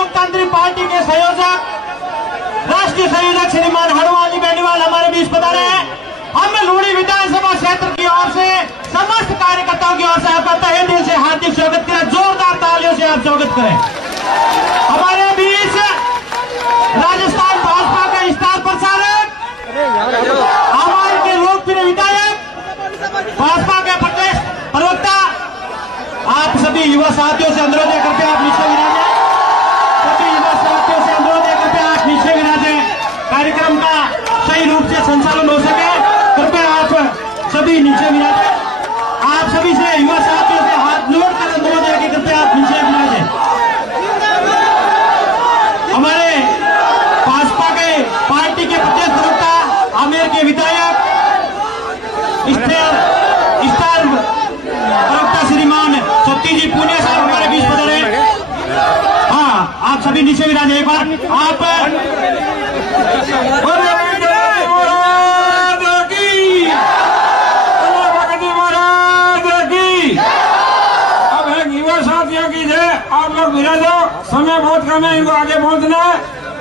लोकतांत्रिक पार्टी के संयोजक, राष्ट्रीय संयोजक श्रीमान हनुमान जी बेनीवाल हमारे बीच पधारे हैं। हम लूणी विधानसभा क्षेत्र की ओर से समस्त कार्यकर्ताओं की ओर से आपका तहे दिल से हार्दिक स्वागत करें। जोरदार तालियों से आप स्वागत करें। हमारे बीच राजस्थान भाजपा के स्टार प्रचारक, हमारे के लोकप्रिय विधायक, भाजपा के प्रदेश प्रवक्ता, आप सभी युवा साथियों से अनुरोध है कृपया आप नीचे विराजें। सभी युवा साथियों से अनुरोध है कृपया आप नीचे विराजें। कार्यक्रम का सही रूप से संचालन हो सके कृपया आप सभी नीचे विराजें। आप सभी से युवा साथियों से हाथ जोड़कर अनुरोध है कि कृपया आप नीचे विराजें। हमारे भाजपा के पार्टी के प्रदेश प्रवक्ता, आमेर के विधायक, स्टार प्रवक्ता श्रीमान सत्ती जी पुनिया साहब हमारे बीच पधारे। हाँ, आप सभी नीचे विराजे। एक बार आप अब है युवा साथियों की जय। आप लोग विराजो, समय बहुत कम है, इनको आगे पहुंचना है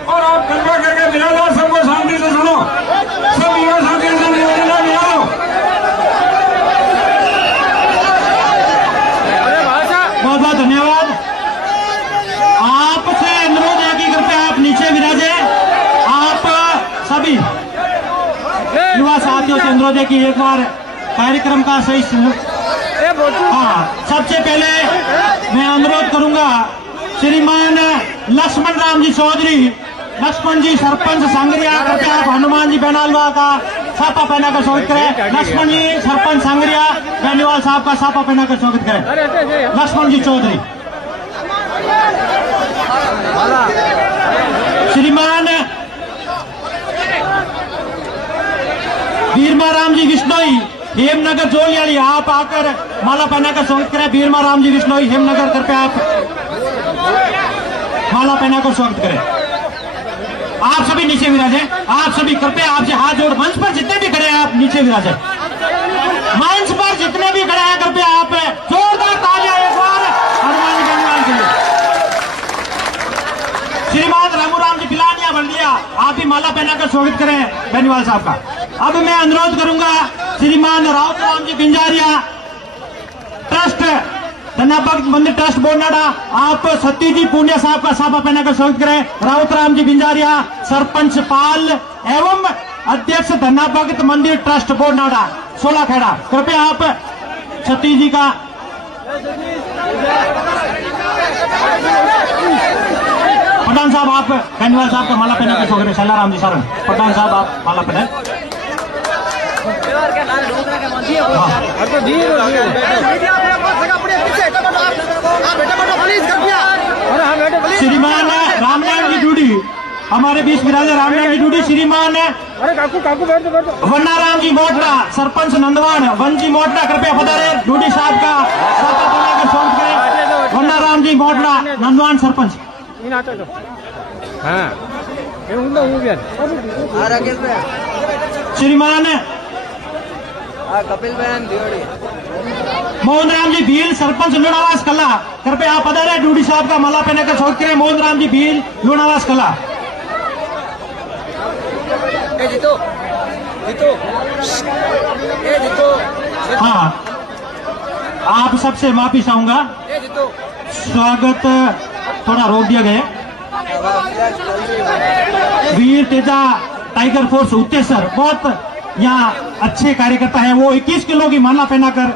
और आप कृपा करके विराजो। सबको शांति से सुनो। सब युवा साथियों से निवेदन है विराजो। बहुत बहुत धन्यवाद। आपसे अनुरोध है कि कृपया आप नीचे विराजे। आप सभी युवा साथियों से अनुरोध है कि एक बार कार्यक्रम का सही सबसे पहले मैं अनुरोध करूंगा श्रीमान लक्ष्मण राम जी चौधरी, लक्ष्मण जी सरपंच सांगरिया, कृपया आप हनुमान जी बेनीवाल का छापा पहना कर स्वागत करें। लक्ष्मण जी सरपंच सांगरिया बेनीवाल साहब का छापा पहना कर स्वागत करें। लक्ष्मण जी चौधरी। श्रीमान वीरमा राम जी विश्नोई हेमनगर जोलियाली, आप आकर माला पहनाकर स्वागत करें। वीरमा राम जी विश्नोई हेमनगर, कृपया आप माला पहनाकर स्वागत करें। आप सभी नीचे विराजें। आप सभी कृपया आपसे हाथ जोड़, मंच पर जितने भी खड़े हैं आप नीचे विराजें। मंच पर जितने भी खड़े हैं कृपया आप जोरदार तालियां एक बार हनुमान जी बेनीवाल के लिए। श्रीमान रघुराम जी बिलानिया बल्दिया, आप भी माला पहनाकर स्वागत करें बेनीवाल साहब का। अब मैं अनुरोध करूंगा श्रीमान राउत राम जी बिंजारिया, ट्रस्ट धन्यवाद मंदिर ट्रस्ट बोर्नाडा, आप सत्ती जी पुनिया साहब का साफा पहनाकर स्वागत करें। राउत राम जी बिंजारिया सरपंच पाल एवं अध्यक्ष धन्यवाद मंदिर ट्रस्ट बोर्नाडा 16 खेड़ा, कृपया आप सत्ती जी का प्रधान साहब आप बेनीवाल साहब का माला पहनाकर स्वागत करें। शैलाराम जी सारंग प्रधान साहब आप माला पहनाएं। श्रीमान रामनारायण जी डूडी हमारे बीच विराजे। रामनारायण जी डूडी। श्रीमान वन्नाराम जी मोटला सरपंच नंदवान, वन जी मोटला, कृपया पधारे। डूडी साहब का स्वागत करें। वन्नाराम जी मोटला नंदवान सरपंच। श्रीमान कपिल बहन मोहन राम जी भील सरपंच लूणावास कला, कृपया आप पधारे। डूडी साहब का माला पहनाकर स्वागत करें। मोहन राम जी भील लूणावास कला। हाँ, आप सबसे माफी चाहूंगा, स्वागत थोड़ा रोक दिया गया। वीर तेजा टाइगर फोर्स उत्तेसर बहुत यहाँ अच्छे कार्यकर्ता हैं। वो 21 किलो की माला पहनाकर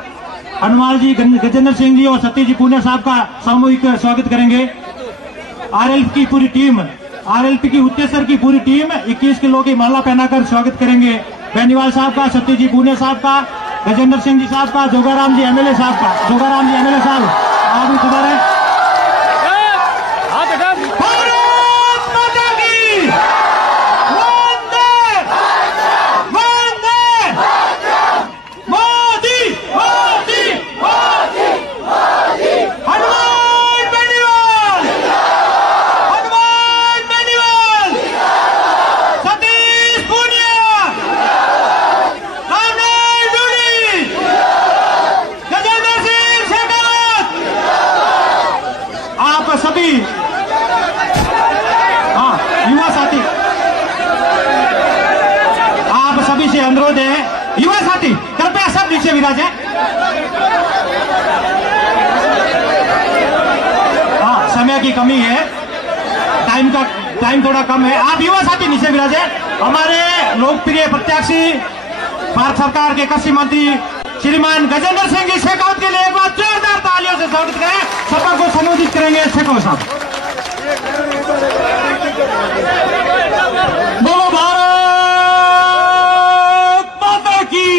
हनुमान जी गजेंद्र सिंह जी और सतीश जी पुनिया साहब का सामूहिक स्वागत करेंगे। आरएलपी की पूरी टीम, आरएलपी की उत्तेसर की पूरी टीम 21 किलो की माला पहनाकर स्वागत करेंगे बेनीवाल साहब का, सतीश जी पुनिया साहब का, गजेंद्र सिंह जी साहब का, जोगाराम जी एमएलए साहब का। जोगाराम जी एमएलए साहब आप भी पधारे। नीचे विराजे। हाँ, समय की कमी है, टाइम थोड़ा कम है। आप युवा साथी नीचे विराजे। हमारे लोकप्रिय प्रत्याशी भारत सरकार के कृषि मंत्री श्रीमान गजेंद्र सिंह जी शेखावत के लिए एक बार जोरदार तालियों से स्वागत करें। सभा को संबोधित करेंगे शेखावत साहब। बोलो भारत माता की।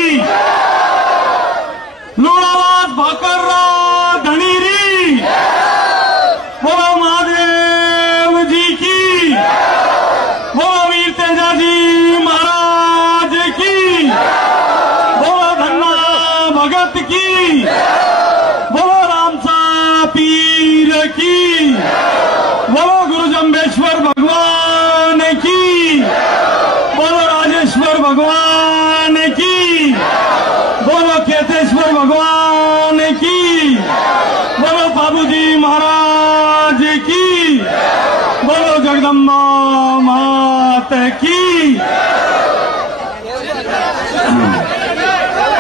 लूणावास भाकर्रा धनीरी। बोलो महादेव जी की। बोलो वीर तेजाजी महाराज की। बोलो धन्ना भगत की। बोलो रामसा पीर की। बोलो गुरु जम्बेश्वर भगवान की। बोलो राजेश्वर भगवान की। बोलो केतेश्वर भगवान की। बोलो बाबूजी महाराज की। बोलो जगदम्बा माता की।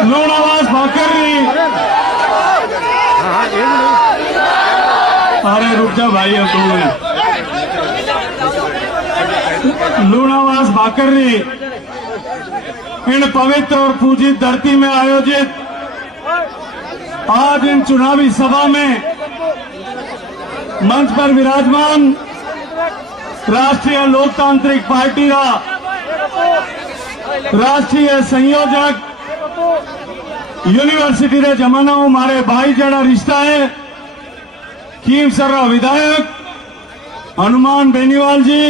लूणावास भाकर्री। अरे रुक जा भाई, अब 2 मिनट। लूणावास भाकर्री इन पवित्र और पूजित धरती में आयोजित आज इन चुनावी सभा में मंच पर विराजमान राष्ट्रीय लोकतांत्रिक पार्टी का राष्ट्रीय संयोजक यूनिवर्सिटी रे जमाना हमारे भाई जड़ा रिश्ता है खीमसरा विधायक हनुमान बेनीवाल जी,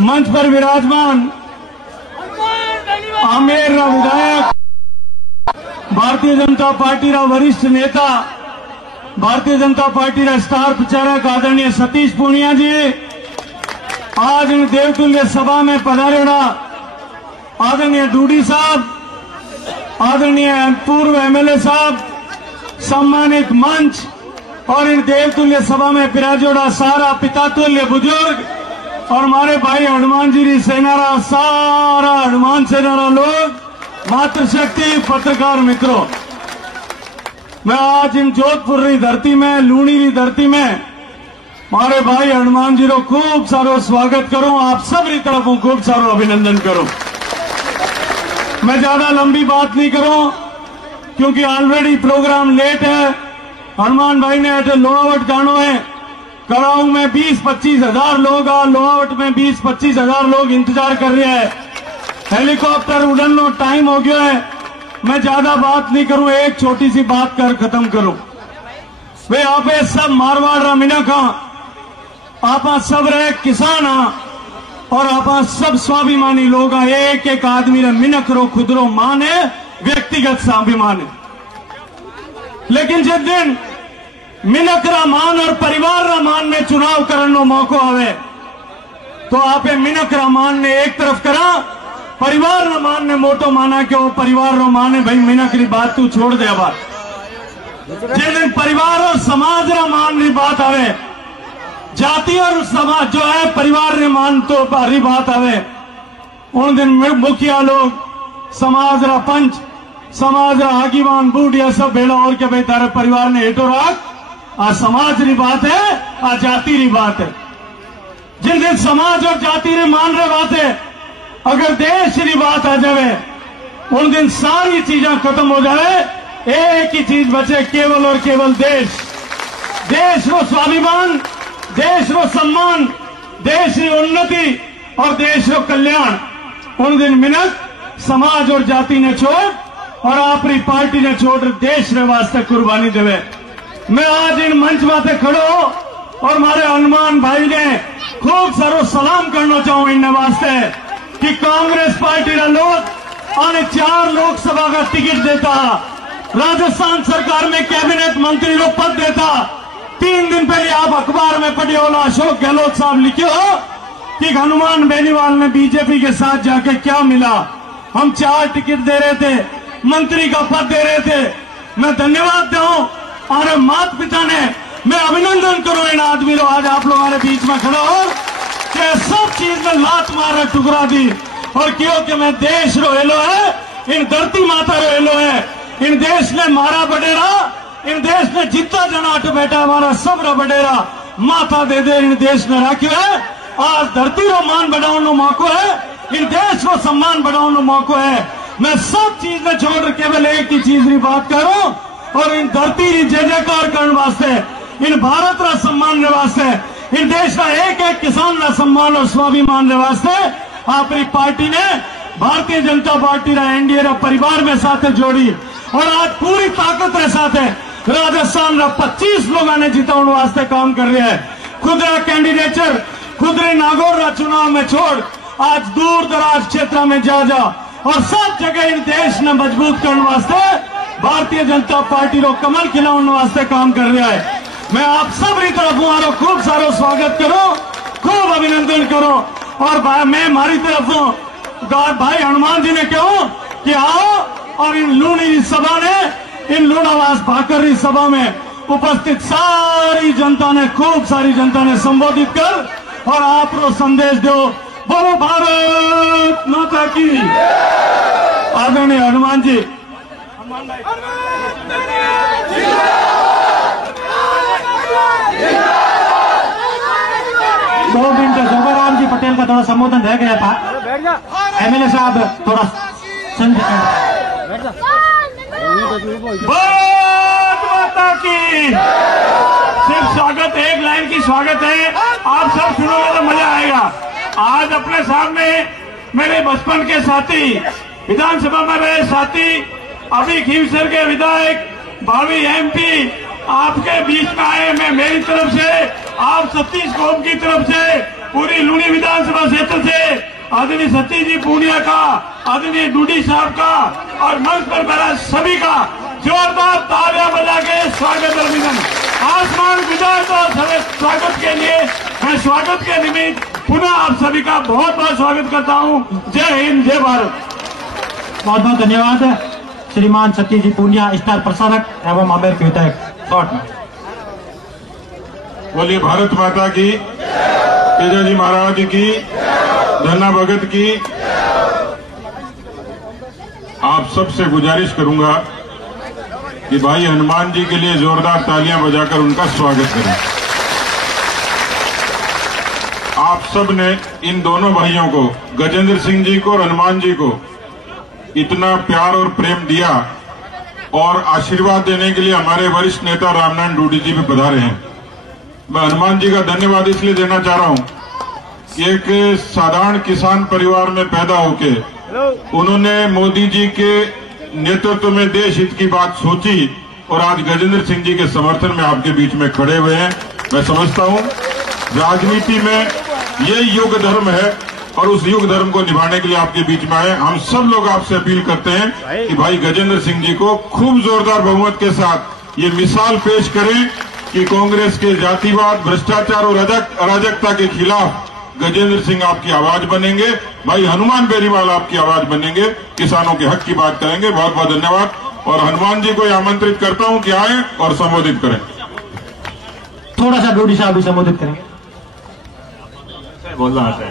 मंच पर विराजमान आमेर विधायक भारतीय जनता पार्टी रा वरिष्ठ नेता भारतीय जनता पार्टी रा स्टार प्रचारक आदरणीय सतीश पूनिया जी, आज इन देवतुल्य सभा में पधारेड़ा आदरणीय डूडी साहब, आदरणीय पूर्व एमएलए साहब, सम्मानित मंच और इन देवतुल्य सभा में विराजोड़ा सारा पितातुल्य बुजुर्ग और हमारे भाई हनुमान जी री सेनारा सारा हनुमान सेनारा लोग, मातृशक्ति पत्रकार मित्रों, मैं आज इन जोधपुर री धरती में लूणी री धरती में हमारे भाई हनुमान जी रो खूब सारो स्वागत करूं। आप सब री तरफ खूब सारो अभिनंदन करूं। मैं ज्यादा लंबी बात नहीं करूं क्योंकि ऑलरेडी प्रोग्राम लेट है। हनुमान भाई ने अटे लोहावट जानो है, कराऊ में 20-25 हजार लोग आ, लोहावट में 20-25 हजार लोग इंतजार कर रहे हैं। हेलीकॉप्टर उड़न लो टाइम हो गया है। मैं ज्यादा बात नहीं करूं, एक छोटी सी बात कर खत्म करूं। वे आप सब मारवाड़ रा मिनक आप सब रहे किसान और आप सब स्वाभिमानी लोग एक एक आदमी रे मिनक रो खुद रो मान है, व्यक्तिगत स्वाभिमान है। लेकिन जिस दिन मिनक रा मान और परिवार रा मान में चुनाव करने नो मौको आवे तो आप मिनक रा मान ने एक तरफ करा, परिवार रा मान ने मोटो माना कि वो परिवार रो मान है भाई मिनक री बात तू छोड़ दे। बात जिस दिन परिवार और समाज रा मान री बात आवे, जाति और समाज जो है परिवार रे मान तो री बात आवे, उन दिन मुखिया लोग, समाज रा पंच, समाज रा आगीवान बूढ़ या सब भेड़ा और के भाई तारे परिवार ने हेठो राख, आ समाज री बात है, आ जाति री बात है। जिन दिन समाज और जाति री मान रे बात है, अगर देश री बात आ जावे उन दिन सारी चीजें खत्म हो जाए, एक ही चीज बचे, केवल और केवल देश। देश रो स्वाभिमान, देश रो सम्मान, देश री उन्नति और देश रो कल्याण उन दिन मिनक समाज और जाति ने छोड़ और आपरी पार्टी ने छोड़ देश रे वास्ते कुर्बानी देवे। मैं आज इन मंच माते खड़ो और हमारे हनुमान भाई ने खूब सारो सलाम करना चाहूं इन वास्ते कि कांग्रेस पार्टी रा लोग आने 4 लोकसभा का टिकट देता, राजस्थान सरकार में कैबिनेट मंत्री रो पद देता। 3 दिन पहले आप अखबार में पढ़े होला अशोक गहलोत साहब लिखे हो कि हनुमान बेनीवाल ने बीजेपी के साथ जाके क्या मिला, हम 4 टिकट दे रहे थे, मंत्री का पद दे रहे थे। मैं धन्यवाद दूं और माता पिता ने, मैं अभिनंदन करूं इन आदमी रो आज आप लोग हमारे बीच में खड़ो हो कि सब चीज में लात मार टुकरा दी और क्यों कि मैं देश रो हेलो है इन धरती माता रो एलो है। इन देश ने मारा बडेरा, इन देश ने जितना जना अट बैठा हमारा सबरा बडेरा माथा दे दे इन देश ने राख्यो है। आज धरती रो मान बढ़ाने मौको है, इन देश को सम्मान बढ़ाने मौको है। मैं सब चीज में छोड़ केवल एक ही चीज की बात करूं और इन धरती की जय जयकार करने वास्ते, इन भारत रा सम्मान वास्ते, इन देश का एक एक किसान रा सम्मान और स्वाभिमान वास्ते अपनी पार्टी ने भारतीय जनता पार्टी रा एनडीए रा परिवार में साथ जोड़ी और आज पूरी ताकत के साथ राजस्थान रा 25 लोगों ने जिताने वास्ते काम कर रहे हैं। खुद रा कैंडिडेचर, खुद रे नागौर रा चुनाव में छोड़ आज दूर दराज क्षेत्र में जा और सब जगह इन देश ने मजबूत करने वास्ते भारतीय जनता पार्टी रो कमल खिलाने वास्ते काम कर रहा है। मैं आप सब री तरफ हूँ खूब सारो स्वागत करो, खूब अभिनंदन करो और मैं हमारी तरफ हूँ भाई हनुमान जी ने कहूं कि आओ और इन लूणी सभा ने, इन लूणावास भाकर सभा में उपस्थित सारी जनता ने, खूब सारी जनता ने संबोधित कर और आप रो संदेश दो, बोलो भारत माता की। आदरणीय हनुमान जी, दो मिनट जोगाराम जी पटेल का थोड़ा संबोधन रह गया था। एमएलए साहब थोड़ा भारत माता की। सिर्फ स्वागत, एक लाइन की स्वागत है, आप सब सुनोगे तो मजा आएगा। आज अपने सामने मेरे बचपन के साथी, विधानसभा में रहे साथी, अभी खीवसर के विधायक, भावी एमपी आपके बीच में आए। मैं मेरी तरफ से, आप सतीश कौम की तरफ से, पूरी लूणी विधानसभा क्षेत्र से आदरणीय सतीश जी पूनिया का, आदरणीय डूडी साहब का और मंच पर मेरा सभी का जोरदार तालियां बजा के स्वागत अभिनंदन। आसमान गुजार और स्वागत के लिए मैं स्वागत के निमित्त पुनः आप सभी का बहुत बहुत स्वागत करता हूं। जय हिंद, जय भारत। बहुत बहुत धन्यवाद श्रीमान सतीश जी पूनिया, स्टार प्रसारक एवं आमेर के विधायक। बोलिए भारत माता की, तेजाजी महाराज की, धन्ना भगत की। आप सबसे गुजारिश करूंगा कि भाई हनुमान जी के लिए जोरदार तालियां बजाकर उनका स्वागत करें। आप सब ने इन दोनों भाइयों को, गजेंद्र सिंह जी को और हनुमान जी को इतना प्यार और प्रेम दिया और आशीर्वाद देने के लिए हमारे वरिष्ठ नेता रामनारायण डूडी जी भी पधारे हैं। मैं हनुमान जी का धन्यवाद इसलिए देना चाह रहा हूं कि एक साधारण किसान परिवार में पैदा होके उन्होंने मोदी जी के नेतृत्व में देश हित की बात सोची और आज गजेंद्र सिंह जी के समर्थन में आपके बीच में खड़े हुए हैं। मैं समझता हूं राजनीति में ये युग धर्म है और उस युग धर्म को निभाने के लिए आपके बीच में आए। हम सब लोग आपसे अपील करते हैं कि भाई गजेंद्र सिंह जी को खूब जोरदार बहुमत के साथ ये मिसाल पेश करें कि कांग्रेस के जातिवाद, भ्रष्टाचार और अराजकता के खिलाफ गजेंद्र सिंह आपकी आवाज बनेंगे, भाई हनुमान बेरीवाल आपकी आवाज बनेंगे, किसानों के हक की बात करेंगे। बहुत बहुत धन्यवाद और हनुमान जी को आमंत्रित करता हूं कि आए और संबोधित करें। थोड़ा सा डूडी साहब भी संबोधित करें। बोलना आता है।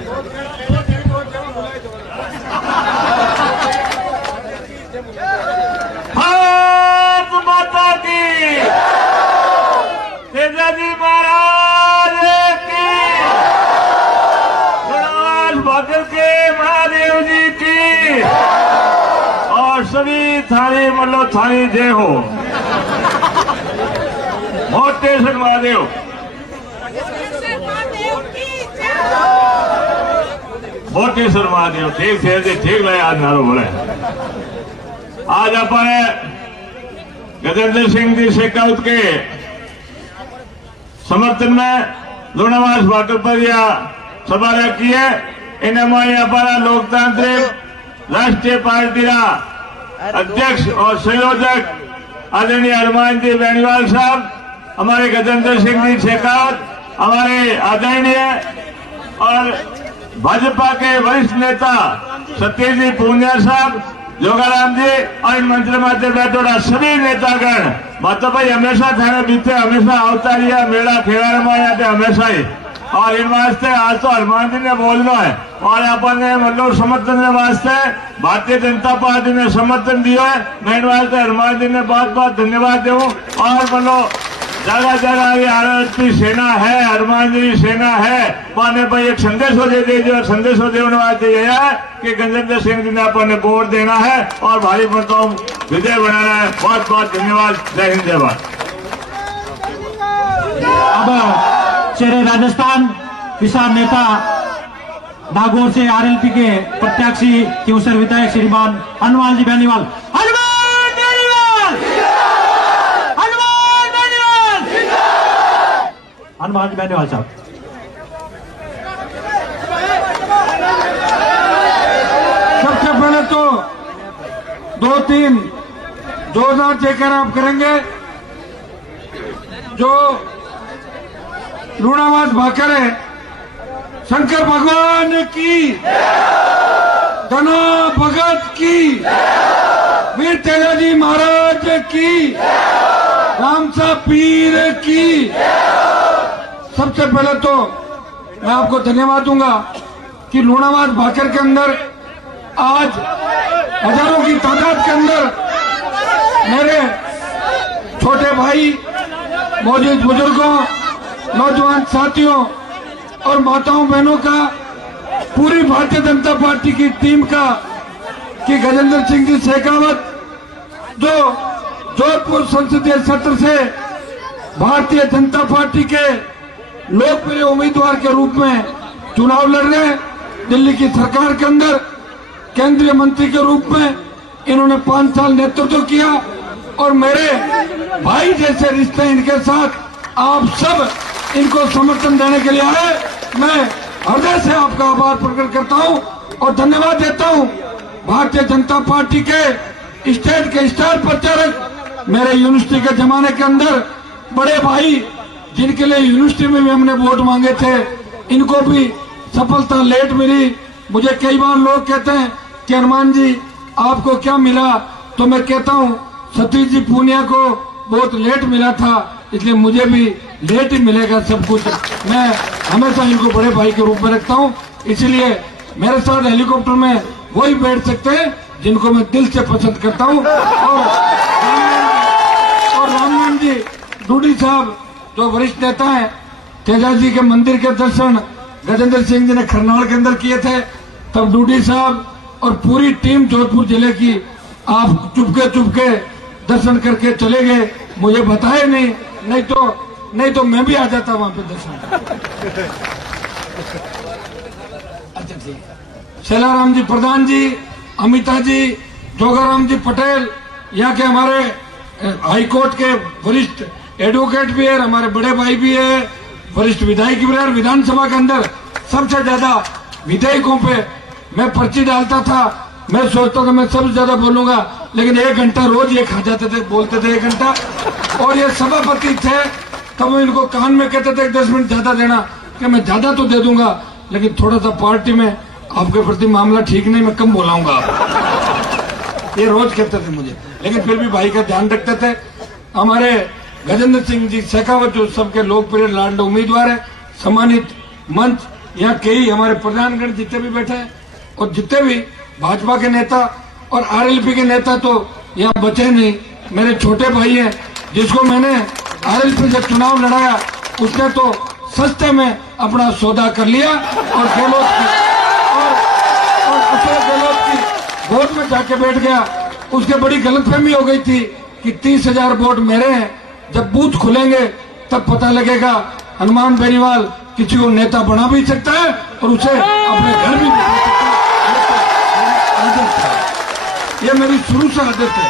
भारत माता की, तेजाजी महाराज की, भाकर के महादेव जी की और सभी थारी मतलब थारी जय हो। मोटेश्वर महादेव, मोटेश्वर महादेव। ठीक से ठीक लगे आज नारो बोले। आज अपने गजेंद्र सिंह जी शेखावत के समर्थन में लूणावास भाकर पर यह सभा रखी है। इनमें हमारा लोकतांत्रिक राष्ट्रीय पार्टी का अध्यक्ष और संयोजक आदरणीय हनुमान जी बेनीवाल साहब, हमारे गजेंद्र सिंह जी शेखावत, हमारे आदरणीय और भाजपा के वरिष्ठ नेता सतीश जी पूनिया साहब, जोगाराम जी और इन मंच में बैठोड़ा सभी नेतागण माता भाई हमेशा थाने बीते हमेशा अवता रिया मेला खेड़ा में यहाँ हमेशा ही और इन वास्ते आज तो हनुमान जी ने बोलना है और अपन ने मतलब समर्थन के वास्ते भारतीय जनता पार्टी ने समर्थन दिया है। मैं इन वास्ते हनुमान जी ने बहुत बहुत धन्यवाद दूं। और मतलब जगह जगह ये आरएलपी सेना है, हनुमान जी सेना है, माने भाई एक संदेश दे दीजिए। संदेश देने वास्ते यह है कि गजेंद्र सिंह जी ने अपन ने वोट देना है और भारी मतों विजय बनाना है। बहुत बहुत धन्यवाद। जय हिंद जय भारत। अब शेरे राजस्थान किसान नेता नागौर से आरएलपी के प्रत्याशी क्यूसर विधायक श्रीमान हनुमान जी बेनीवाल। हनुमान बेनीवाल, हनुमान बेनीवाल, हनुमान जी बेनीवाल साहब। सबसे पहले तो 2-3 जोरदार जयकार आप करेंगे। जो लूणावास भाकर है, शंकर भगवान की, धना भगत की, वीर तेजाजी महाराज की, रामसा पीर की। सबसे पहले तो मैं आपको धन्यवाद दूंगा कि लूणावास भाकर के अंदर आज हजारों की तादाद के अंदर मेरे छोटे भाई, मौजूद बुजुर्गों, नौजवान साथियों और माताओं बहनों का, पूरी भारतीय जनता पार्टी की टीम का कि गजेंद्र सिंह जी शेखावत जो जोधपुर संसदीय क्षेत्र से भारतीय जनता पार्टी के लोकप्रिय उम्मीदवार के रूप में चुनाव लड़ रहे हैं। दिल्ली की सरकार के अंदर केंद्रीय मंत्री के रूप में इन्होंने 5 साल नेतृत्व किया और मेरे भाई जैसे रिश्ते इनके साथ आप सब इनको समर्थन देने के लिए आए। मैं हृदय से आपका आभार प्रकट करता हूं और धन्यवाद देता हूं। भारतीय जनता पार्टी के स्टेट के स्टार प्रचारक, मेरे यूनिवर्सिटी के जमाने के अंदर बड़े भाई, जिनके लिए यूनिवर्सिटी में भी हमने वोट मांगे थे, इनको भी सफलता लेट मिली। मुझे कई बार लोग कहते हैं कि हनुमान जी आपको क्या मिला, तो मैं कहता हूं सतीश जी पूनिया को बहुत लेट मिला था, इसलिए मुझे भी लेट ही मिलेगा सब कुछ। मैं हमेशा इनको बड़े भाई के रूप में रखता हूं, इसलिए मेरे साथ हेलीकॉप्टर में वही बैठ सकते हैं जिनको मैं दिल से पसंद करता हूं। और रामनाथ जी डूडी साहब जो वरिष्ठ नेता हैं, तेजाजी के मंदिर के दर्शन गजेंद्र सिंह जी ने खरनाल के अंदर किए थे, तब डूडी साहब और पूरी टीम जोधपुर जिले की आप चुपके दर्शन करके चले गए, मुझे बताए नहीं तो मैं भी आ जाता वहां पे दर्शन। अच्छा ठीक। शैलाराम जी प्रधान जी, अमिता जी, जोगाराम जी पटेल, यहाँ के हमारे हाईकोर्ट के वरिष्ठ एडवोकेट भी है, हमारे बड़े भाई भी है, वरिष्ठ विधायक भी है। विधानसभा के अंदर सबसे ज्यादा विधेयकों पे मैं पर्ची डालता था। मैं सोचता था मैं सबसे ज्यादा बोलूंगा, लेकिन 1 घंटा रोज ये खा जाते थे, बोलते थे 1 घंटा। और ये सभापति थे, तब मैं इनको कान में कहते थे 10 मिनट ज्यादा देना, कि मैं ज्यादा तो दे दूंगा, लेकिन थोड़ा सा पार्टी में आपके प्रति मामला ठीक नहीं, मैं कम बोलाऊंगा। ये रोज कहते थे मुझे, लेकिन फिर भी भाई का ध्यान रखते थे। हमारे गजेंद्र सिंह जी शेखावत जो सबके लोकप्रिय लाडले उम्मीदवार है, सम्मानित मंच, यहाँ कई हमारे प्रधानगण जितने भी बैठे हैं और जितने भी भाजपा के नेता और आरएलपी के नेता तो यहाँ बचे नहीं। मेरे छोटे भाई हैं, जिसको मैंने आरएलपी से चुनाव लड़ाया, उसने तो सस्ते में अपना सौदा कर लिया और गहलोत की वोट में जाके बैठ गया। उसके बड़ी गलतफहमी हो गई थी कि 30,000 वोट मेरे हैं, जब बूथ खुलेंगे तब पता लगेगा हनुमान बेनीवाल किसी को नेता बना भी सकता है और उसे अपने घर भी बिठा सकता है। ये मेरी शुरू से आदत है।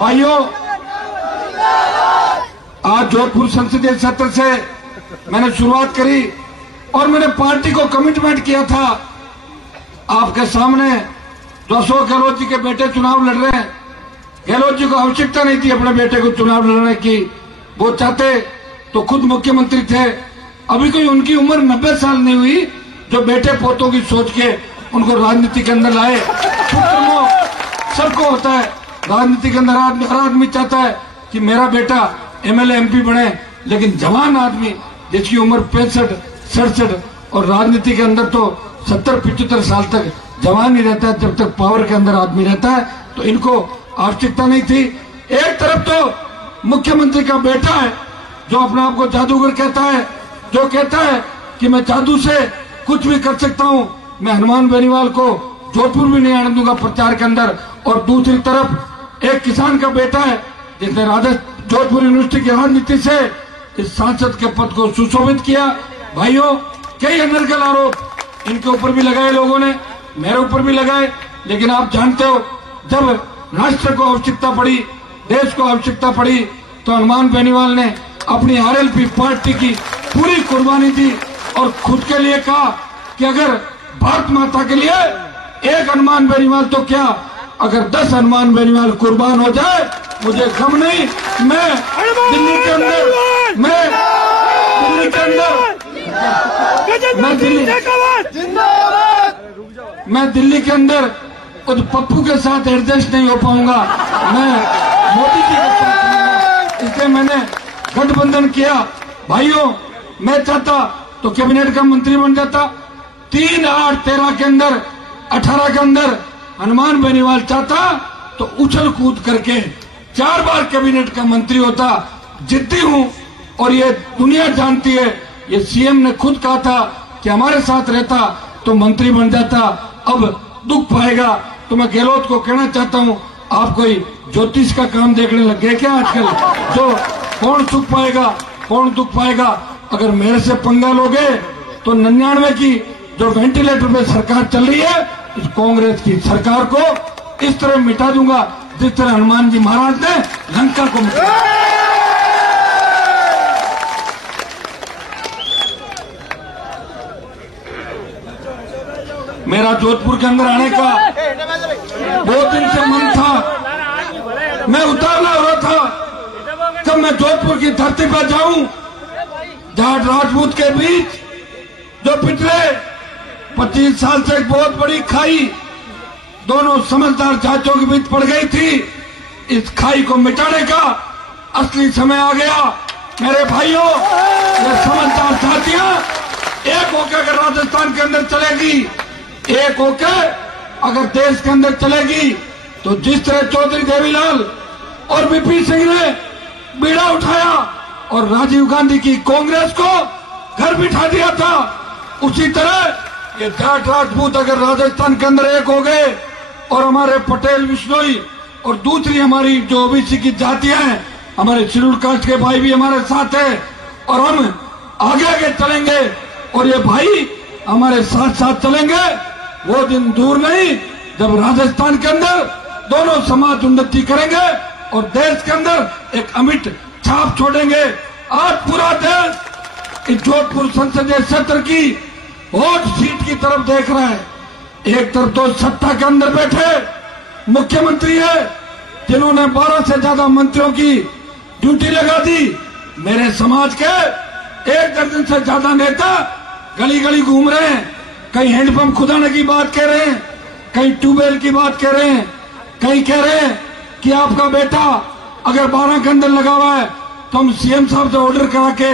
भाइयों, आज जोधपुर संसदीय क्षेत्र से मैंने शुरुआत करी और मैंने पार्टी को कमिटमेंट किया था आपके सामने। जो अशोक गहलोत जी के बेटे चुनाव लड़ रहे हैं, गहलोत जी को आवश्यकता नहीं थी अपने बेटे को चुनाव लड़ने की, वो चाहते तो खुद मुख्यमंत्री थे। अभी कोई उनकी उम्र 90 साल नहीं हुई जो बेटे पोतों की सोच के उनको राजनीति के अंदर लाए। पुत्र मोह सबको होता है, राजनीति के अंदर हर आदमी चाहता है कि मेरा बेटा एमएलए एमपी बने, लेकिन जवान आदमी जिसकी उम्र 65-67 और राजनीति के अंदर तो 70-75 साल तक जवान ही रहता है, जब तक पावर के अंदर आदमी रहता है, तो इनको आवश्यकता नहीं थी। एक तरफ तो मुख्यमंत्री का बेटा है जो अपने आप को जादूगर कहता है, जो कहता है कि मैं जादू से कुछ भी कर सकता हूं, मैं हनुमान बेनीवाल को जोधपुर भी नहीं आने दूंगा प्रचार के अंदर। और दूसरी तरफ एक किसान का बेटा है जिसने जोधपुर यूनिवर्सिटी की राजनीति से इस सांसद के पद को सुशोभित किया। भाइयों, कई अनर्गल आरोप इनके ऊपर भी लगाए लोगों ने, मेरे ऊपर भी लगाए, लेकिन आप जानते हो जब राष्ट्र को आवश्यकता पड़ी, देश को आवश्यकता पड़ी, तो हनुमान बेनीवाल ने अपनी आरएलपी पार्टी की पूरी कुर्बानी दी और खुद के लिए कहा कि अगर भारत माता के लिए एक हनुमान बेनीवाल तो क्या, अगर 10 हनुमान बेनीवाल कुर्बान हो जाए मुझे गम नहीं। मैं दिल्ली के अंदर उस पप्पू के साथ एडजस्ट नहीं हो पाऊंगा, मैं मोदी जी के साथ, इसलिए मैंने गठबंधन किया। भाइयों, मैं चाहता तो कैबिनेट का मंत्री बन जाता। 3, 8, 13 के अंदर, 18 के अंदर हनुमान बेनीवाल चाहता तो उछल कूद करके 4 बार कैबिनेट का मंत्री होता। जिद्दी हूं और ये दुनिया जानती है, ये सीएम ने खुद कहा था कि हमारे साथ रहता तो मंत्री बन जाता। अब दुख पाएगा तो मैं गहलोत को कहना चाहता हूं, आप कोई ज्योतिष का काम देखने लग गए क्या आजकल? तो कौन सुख पाएगा, कौन दुख पाएगा? अगर मेरे से पंगा लोगे तो 99 की जो वेंटिलेटर पे सरकार चल रही है, इस कांग्रेस की सरकार को इस तरह मिटा दूंगा जिस तरह हनुमान जी महाराज ने लंका को मिटाया। मेरा जोधपुर के अंदर आने का बहुत दिन से मन था, मैं उतावला हो रहा था जब मैं जोधपुर की धरती पर जाऊं, जाट राजपूत के बीच जो पिछले 25 साल से एक बहुत बड़ी खाई दोनों समझदार जातियों के बीच पड़ गई थी। इस खाई को मिटाने का असली समय आ गया। मेरे भाइयों, ये समझदार जातियां एक होकर अगर राजस्थान के अंदर चलेगी, एक होकर अगर देश के अंदर चलेगी, तो जिस तरह चौधरी देवीलाल और वीपी सिंह ने बीड़ा उठाया और राजीव गांधी की कांग्रेस को घर बिठा दिया था, उसी तरह ये जाट राजपूत अगर राजस्थान के अंदर एक हो गए और हमारे पटेल बिश्नोई और दूसरी हमारी जो ओबीसी की जातियां हैं, हमारे शेड्यूल कास्ट के भाई भी हमारे साथ हैं और हम आगे आगे चलेंगे और ये भाई हमारे साथ साथ चलेंगे, वो दिन दूर नहीं जब राजस्थान के अंदर दोनों समाज उन्नति करेंगे और देश के अंदर एक अमिट छाप छोड़ेंगे। आज पूरा देश इस जोधपुर संसदीय क्षेत्र की वोट सीट की तरफ देख रहा है। एक तरफ तो सत्ता के अंदर बैठे मुख्यमंत्री है जिन्होंने 12 से ज्यादा मंत्रियों की ड्यूटी लगा दी। मेरे समाज के 1 दर्जन से ज्यादा नेता गली गली घूम रहे हैं, कहीं हैंडपंप खुदाने की बात कह रहे हैं, कहीं ट्यूबवेल की बात कह रहे हैं, कहीं कह रहे हैं कि आपका बेटा अगर 12 के अंदर लगा हुआ है तो हम सीएम साहब से ऑर्डर करा के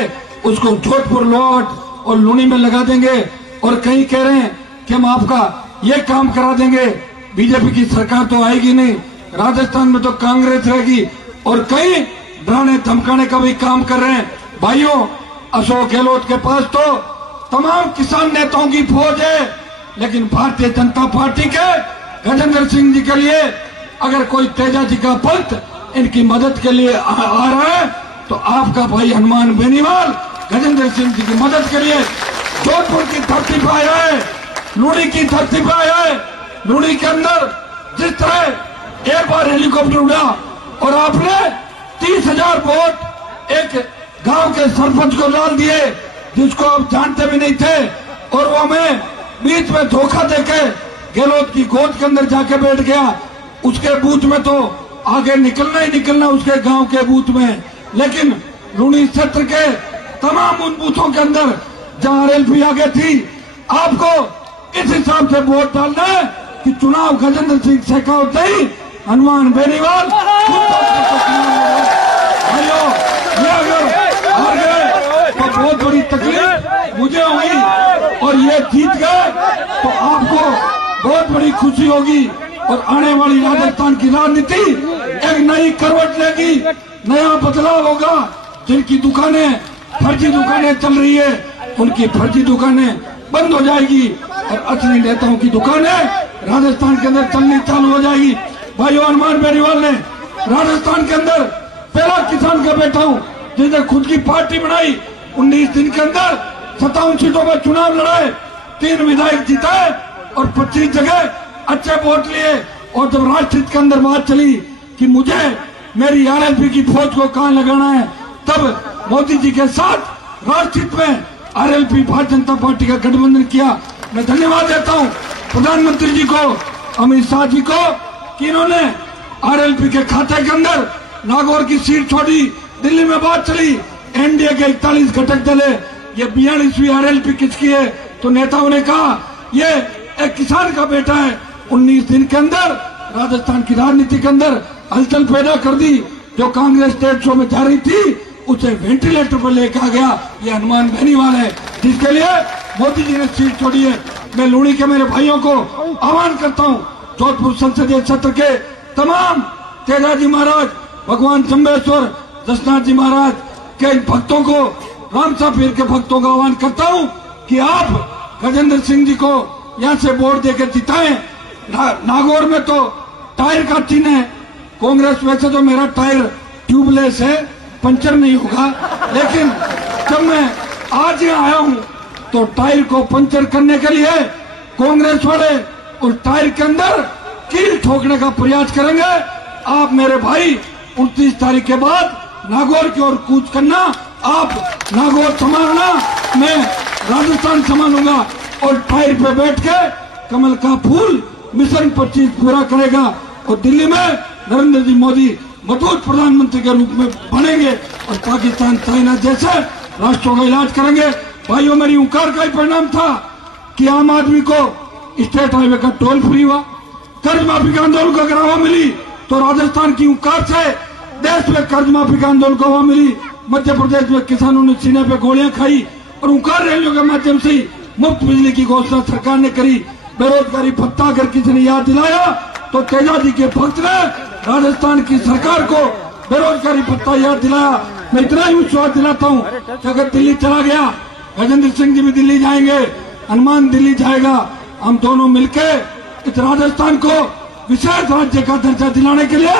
उसको जोधपुर, लोहाट और लूनी में लगा देंगे, और कहीं कह रहे हैं कि हम आपका ये काम करा देंगे। बीजेपी की सरकार तो आएगी नहीं, राजस्थान में तो कांग्रेस रहेगी, और कहीं डराने धमकाने का भी काम कर रहे हैं। भाइयों, अशोक गहलोत के पास तो तमाम किसान नेताओं की फौज है, लेकिन भारतीय जनता पार्टी के गजेंद्र सिंह जी के लिए अगर कोई तेजा जी का पंथ इनकी मदद के लिए आ रहा है तो आपका भाई हनुमान बेनीवाल गजेंद्र सिंह जी की मदद के लिए जोधपुर की धरती पर आया है, लूनी की धरती पर आया है। लूनी के अंदर जिस तरह एक बार हेलीकॉप्टर उड़ा और आपने 30,000 वोट एक गांव के सरपंच को डाल दिए जिसको आप जानते भी नहीं थे, और वो हमें बीच में धोखा देके गहलोत की गोद के अंदर जाके बैठ गया। उसके बूथ में तो आगे निकलना ही निकलना उसके गांव के बूथ में, लेकिन लूनी क्षेत्र के तमाम उन बूथों के अंदर जहां आरएलपी आगे थी, आपको इस हिसाब से वोट डालना है कि चुनाव गजेंद्र सिंह शेखावत नहीं, हनुमान बेनीवाल। भाइयों, ये अगर जीत गए तो आपको बहुत बड़ी खुशी होगी और आने वाली राजस्थान की राजनीति एक नई करवट लेगी, नया बदलाव होगा। जिनकी दुकानें फर्जी दुकानें चल रही है उनकी फर्जी दुकानें बंद हो जाएगी और असली नेताओं की दुकानें राजस्थान के अंदर चलनी चालू हो जाएगी। भाइयों, हनुमान बेनीवाल ने राजस्थान के अंदर पहला किसान का बेटा हूँ जिसने खुद की पार्टी बनाई, 19 दिन के अंदर 57 सीटों पर चुनाव लड़ाए, 3 विधायक जीताए और 25 जगह अच्छे वोट लिए। और जब राष्ट्रहित के अंदर बात चली कि मुझे मेरी आरएलपी की फौज को कहां लगाना है, तब मोदी जी के साथ राष्ट्रहित में आरएलपी भारतीय जनता पार्टी का गठबंधन किया। मैं धन्यवाद देता हूं प्रधानमंत्री जी को, अमित शाह जी को कि इन्होंने आरएलपी के खाते के अंदर नागौर की सीट छोड़ी। दिल्ली में बात चली एनडीए के 41 घटक दल है, ये 42वीं आरएलपी किसकी है? तो नेताओं ने कहा ये एक किसान का बेटा है। 19 दिन के अंदर राजस्थान की राजनीति के अंदर हलचल पैदा कर दी। जो कांग्रेस स्टेट शो में जा रही थी उसे वेंटिलेटर पर लेकर आ गया ये हनुमान बेनीवाल है, जिसके लिए मोदी जी ने सीट छोड़ी है। मैं लूणी के मेरे भाइयों को आह्वान करता हूँ, जोधपुर संसदीय क्षेत्र के तमाम तेजाजी महाराज, भगवान चंबेश्वर, दशनाथ जी महाराज के भक्तों को, रामसा पीर के भक्तों का आह्वान करता हूँ कि आप गजेंद्र सिंह जी को यहाँ से वोट देकर जिताएं। नागौर में तो टायर का चिन्ह है, कांग्रेस वैसे तो मेरा टायर ट्यूबलेस है, पंचर नहीं होगा, लेकिन जब मैं आज यहाँ आया हूँ तो टायर को पंचर करने के लिए कांग्रेस वाले उस टायर के अंदर कील ठोकने का प्रयास करेंगे। आप मेरे भाई 29 तारीख के बाद नागौर की ओर कूच करना, आप नागौर संभालना, मैं राजस्थान संभालूंगा और टायर पे बैठ के कमल का फूल मिशन 25 पूरा करेगा और दिल्ली में नरेंद्र जी मोदी मजबूत प्रधानमंत्री के रूप में बनेंगे और पाकिस्तान चाइना जैसे राष्ट्रों का इलाज करेंगे। भाइयों, मेरी उकार का ही परिणाम था कि आम आदमी को स्टेट हाईवे का टोल फ्री हुआ, कर्ज माफी का आंदोलन को अगर हवा मिली तो राजस्थान की उकार से देश में कर्ज माफी का आंदोलन को हवा मिली। मध्य प्रदेश में किसानों ने सीने पे गोलियां खाई और उकार रैलियों के माध्यम से मुफ्त बिजली की घोषणा सरकार ने करी। बेरोजगारी भत्ता अगर किसी ने याद दिलाया तो तेजाजी के भक्त ने राजस्थान की सरकार को बेरोजगारी भत्ता याद दिलाया। मैं इतना ही विश्वास दिलाता हूँ कि अगर दिल्ली चला गया, गजेंद्र सिंह जी भी दिल्ली जाएंगे, हनुमान दिल्ली जाएगा, हम दोनों मिलकर इस राजस्थान को विशेष राज्य का दर्जा दिलाने के लिए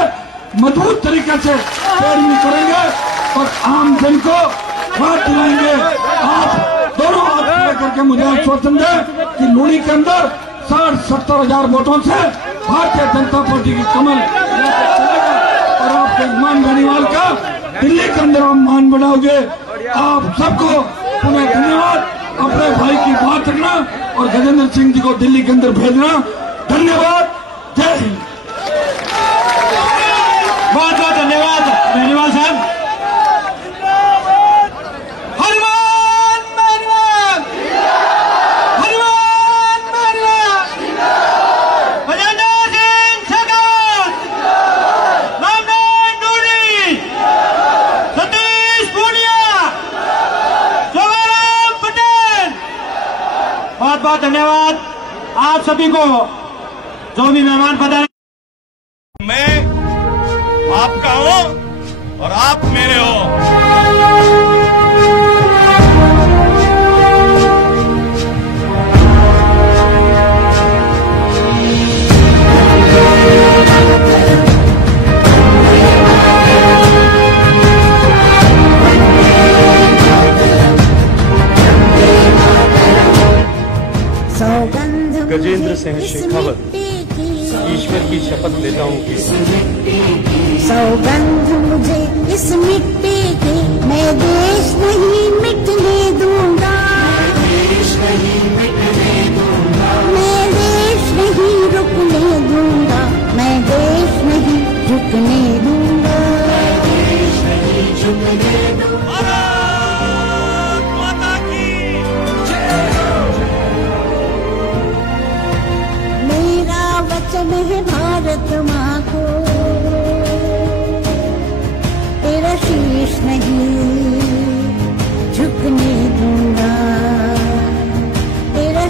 मजबूत तरीके से पैरवी करेंगे और आम जन को राहत दिलाएंगे। आप दोनों हाथ करके मुझे आश्वासन दें कि लूणी के अंदर 60-70 हजार वोटों से भारतीय जनता पार्टी की कमल चलेगा और आपके हनुमान बेनीवाल का दिल्ली के अंदर हम मान बढ़ाओगे। आप सबको पुनः धन्यवाद, अपने भाई की बात रखना और गजेंद्र सिंह जी को दिल्ली के अंदर भेजना। धन्यवाद, जय हिंद। बहुत बहुत धन्यवाद बेनीवाल साहब। हनुमान बेनीवाल, हनुमान बेनीवाल, गजेंद्र सिंह शेखावत, रामनाथ नूरी, सतीश पूनिया, सोहराम पटेल, बहुत बहुत धन्यवाद आप सभी को जो भी मेहमान पधारे। मैं आपका हूं और आप मेरे हो। गजेंद्र सिंह शेखावत ईश्वर की शपथ लेता हूँ कि सौगंध मुझे इस मिट्टी की, मैं देश नहीं मिटने दूंगा, मैं देश नहीं रुकने दूंगा, मैं देश नहीं झुकने दूंगा, भारत माता की मेरा वचन है भारत माँ को, तेरा शीश नहीं झुकने दूंगा, तेरा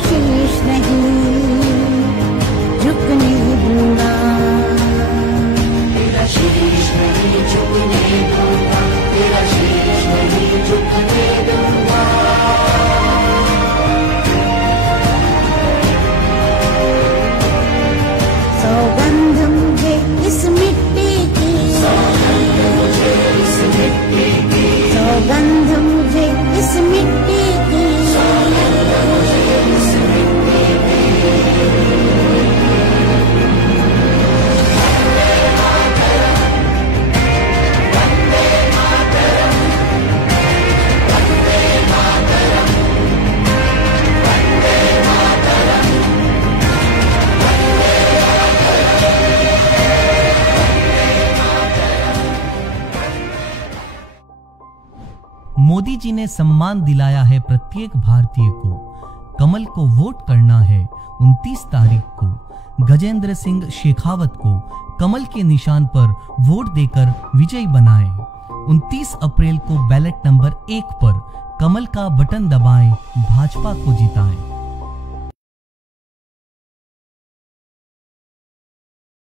मोदी जी ने सम्मान दिलाया है प्रत्येक भारतीय को। कमल को वोट करना है 29 तारीख को। गजेंद्र सिंह शेखावत को कमल के निशान पर वोट देकर विजयी बनाएं। 29 अप्रैल को बैलेट नंबर 1 पर कमल का बटन दबाएं, भाजपा को जिताएं।